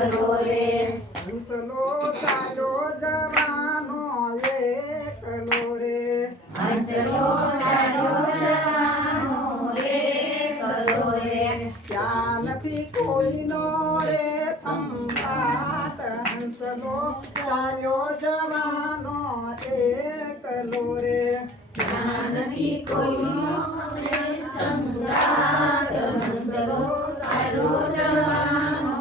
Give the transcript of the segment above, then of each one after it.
એકલો રે હંસલો ચાલ્યો જવાનો એકલો રે હંસલો ચાલ્યો જવાનો એકલો રે ત્યાં નથી કોઈનો રે સંગાત હંસલો ચાલ્યો જવાનો એકલો રે ત્યાં નથી કોઈનો સંગાત હંસલો ચાલ્યો જવાનો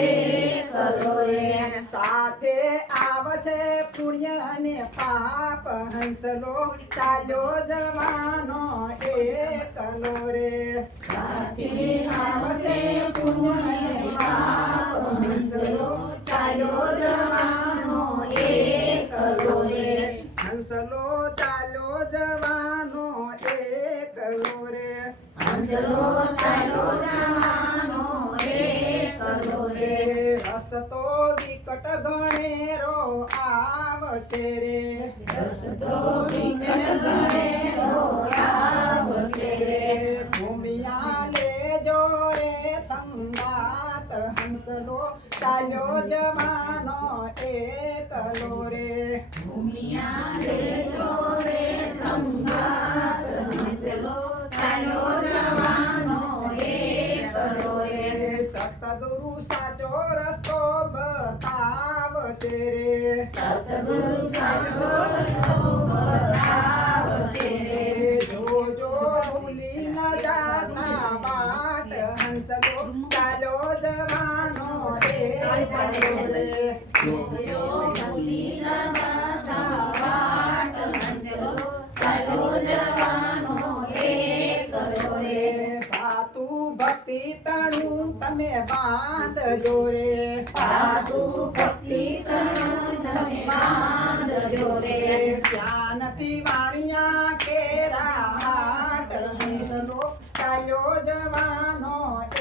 એકલો રે સાથે આવશે પુણ્ય અને પાપ હંસલો ચાલ્યો જવાનો એકલો રે સાથે આવશે પુણ્ય અને પાપ હંસલો ચાલ્યો જવાનો એકલો રે હંસલો ચાલ્યો જવાનો એકલો રે હંસલો ચાલ્યો જવાનો એકલો રે હસતો વિકટ ગણેરો આવશે રે રસતો વિકટ ગણેરો આવશે રે ભૂમિયા લેજો રે સંગાત હંસલો ચાલ્યો જવાનો એકલો રે ભૂમિયા લેજો રે સંગાત હંસલો ચાલ્યો જવાનો એકલો રે સતગુરુ સાચો રસ્તો બતાવશે રે સતગુરુ સાચો રસ્તો બતાવશે રે જોજો ભૂલી ન જાતા વાટ હંસલો ચાલ્યો જવાનો એકલો રે જોજો ભૂલી ન જાતા વાટ હંસલો ચાલ્યો જવાનો એકલો રે પાતુ ભક્તિ તણું તમે બાંધજો રે પાતુ ભક્તિ તણ તમે બાંધજો રે ત્યાં નથી વાણિયા કેરા હાટ હંસલો ચાલ્યો જવાનો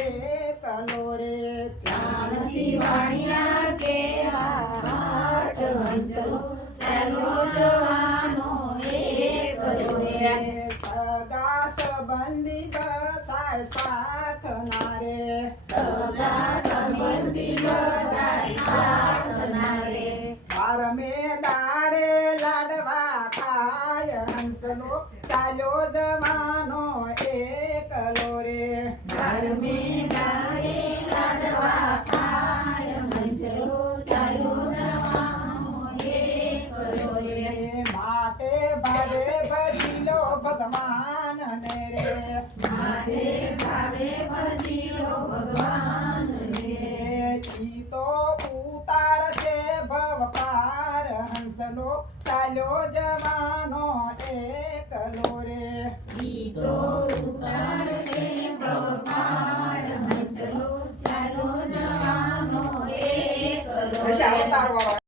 એકલો રે ત્યાં નથી વાણિયા કેરા હાટ હંસલો ચાલ્યો જવાનો એકલો રે સગા સંબંધી બસાય સાથના રે સગા સંબંધી બધાય સાથના રે બારમે દાડે લાડવા ખાય હંસલો ચાલ્યો જવાનો એકલો રે બારમે દાડે લાડવા ખાય હંસલો ચાલ્યો જવાનો એકલો રે માટે ભાવે ભજીલો ભગવાન ને રે મારે ભાવે ભજીલો ભગવાન રે ઈ તો ઉતારશે ભવપાર હંસલો ચાલ્યો જવાનો એકલો રે ગીતો ઉતારશે ભવપાર હંસલો ચાલ્યો જવાનો એકલો રે અવતાર વાળો